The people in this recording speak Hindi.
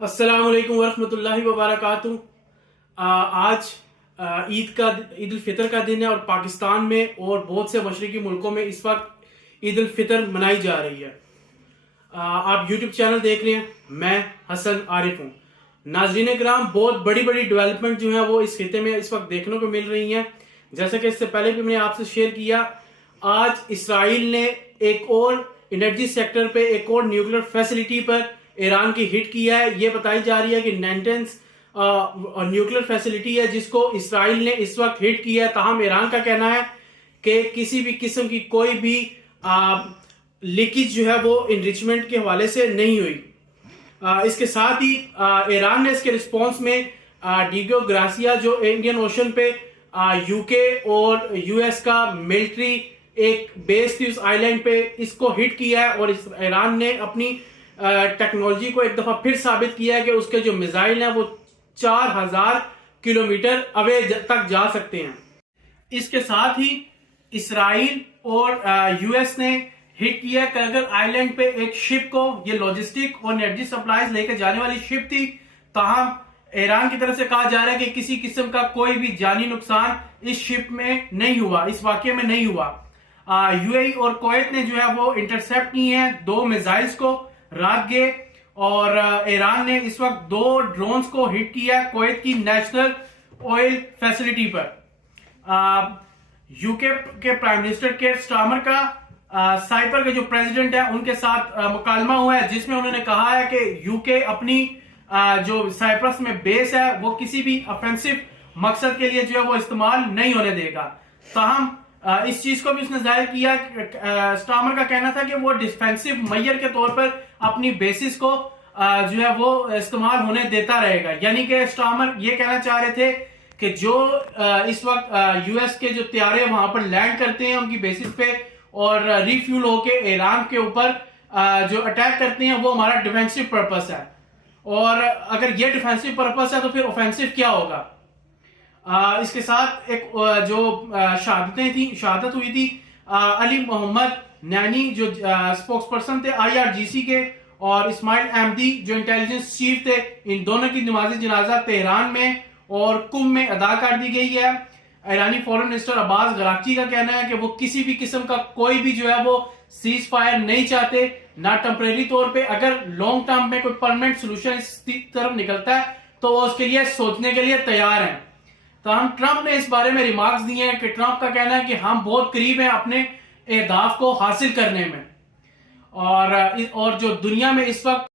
अस्सलाम वालेकुम वरहमतुल्लाहि वबरकातुहू। आज ईद उल फितर का दिन है और पाकिस्तान में और बहुत से मशरकी मुल्कों में इस वक्त ईद उल फितर मनाई जा रही है। आप यूट्यूब चैनल देख रहे हैं, मैं हसन आरिफ हूँ। नाज़रीन कराम, बहुत बड़ी बड़ी डेवलपमेंट जो है वो इस खिते में इस वक्त देखने को मिल रही हैं। जैसे कि इससे पहले भी मैंने आपसे शेयर किया, आज इसराइल ने एक और एनर्जी सेक्टर पे एक और न्यूक्लियर फैसिलिटी पर ईरान की हिट किया है। ये बताई जा रही है कि नेटेंस न्यूक्लियर फैसिलिटी है जिसको इसराइल ने इस वक्त हिट किया है। ताहम ईरान का कहना है कि किसी भी किस्म की कोई भी लीकेज जो है वो इनरिचमेंट के हवाले से नहीं हुई। इसके साथ ही ईरान ने इसके रिस्पॉन्स में डिगो ग्रासिया जो इंडियन ओशन पे यूके और यूएस का मिलिट्री एक बेस थी उस आइलैंड पे, इसको हिट किया है। और ईरान ने अपनी टेक्नोलॉजी को एक दफा फिर साबित किया है कि उसके जो मिसाइल हैं वो 4000 किलोमीटर अवे तक जा सकते हैं। इसके साथ ही इसराइल और यूएस ने हिट किया करगिल आइलैंड पे एक शिप को, ये लॉजिस्टिक और एनर्जी सप्लाईज लेकर जाने वाली शिप थी। ताहम ईरान की तरफ से कहा जा रहा है कि किसी किस्म का कोई भी जानी नुकसान इस शिप में नहीं हुआ, इस वाकये में नहीं हुआ। यूएई और कुवैत ने जो है वो इंटरसेप्ट की हैं 2 मिसाइल्स को रात के, और ईरान ने इस वक्त 2 ड्रोन्स को हिट किया कुवैत की नेशनल ऑयल फैसिलिटी पर। यूके के प्राइम मिनिस्टर केयर स्टारमर का साइपर के जो प्रेसिडेंट है उनके साथ मुकालमा हुआ है, जिसमें उन्होंने कहा है कि यूके अपनी जो साइप्रस में बेस है वो किसी भी ऑफेंसिव मकसद के लिए जो है वो इस्तेमाल नहीं होने देगा। ताहम इस चीज को भी उसने जाहिर किया। स्टार्मर का कहना था कि वो डिफेंसिव मैयर के तौर पर अपनी बेसिस को जो है वो इस्तेमाल होने देता रहेगा। यानी कि स्टार्मर ये कहना चाह रहे थे कि जो इस वक्त यूएस के जो तैयारे वहां पर लैंड करते हैं उनकी बेसिस पे और रिफ्यूल होके ईरान के ऊपर जो अटैक करते हैं वो हमारा डिफेंसिव पर्पस है, और अगर ये डिफेंसिव पर्पस है तो फिर ऑफेंसिव क्या होगा। इसके साथ एक जो शहादत हुई थी अली मोहम्मद नैनी जो स्पोक्स पर्सन थे आईआरजीसी के, और इस्माइल अहमदी जो इंटेलिजेंस चीफ थे। इन दोनों की नमाज जनाजा तेहरान में और कुम में अदा कर दी गई है। ईरानी फॉरेन मिनिस्टर अब्बास गराक्ची का कहना है कि वो किसी भी किस्म का कोई भी जो है वो सीज फायर नहीं चाहते, ना टेम्परेरी तौर पे। अगर लॉन्ग टर्म में कोई परमानेंट सोल्यूशन इस तरफ निकलता है तो वो उसके लिए सोचने के लिए तैयार हैं। तो हम ट्रंप ने इस बारे में रिमार्क्स दिए हैं कि ट्रंप का कहना है कि हम बहुत करीब हैं अपने अहदाफ को हासिल करने में, और जो दुनिया में इस वक्त